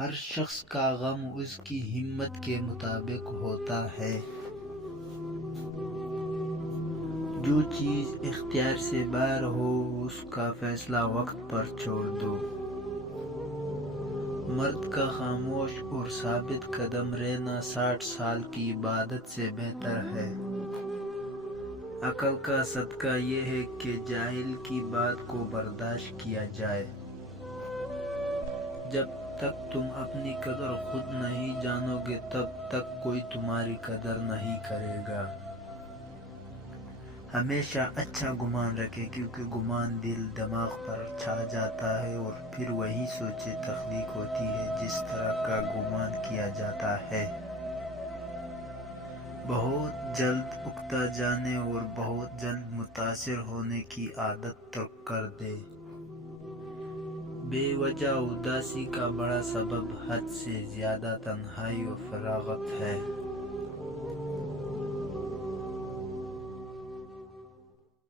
ہر شخص کا غم اس کی ہمت کے مطابق ہوتا ہے۔ جو چیز اختیار سے باہر ہو اس کا فیصلہ وقت پر چھوڑ دو۔ مرد کا خاموش اور ثابت قدم رہنا 60 سال کی عبادت سے بہتر ہے۔ عقل کا صدقہ یہ ہے کہ جاہل کی بات کو برداشت کیا جائے۔ جب تک تم اپنی قدر خود نہیں جانو گے تب تک کوئی تمہاری قدر نہیں کرے گا۔ ہمیشہ اچھا گمان رکھے کیونکہ گمان دل دماغ پر چھا جاتا ہے اور پھر وہی سوچیں تخلیق ہوتی ہے جس طرح کا گمان کیا جاتا ہے۔ بہت جلد اکتا جانے اور بہت جلد متاثر ہونے کی عادت ترک کر دے۔ بے وجہ اداسی کا بڑا سبب حد سے زیادہ تنہائی و فراغت ہے۔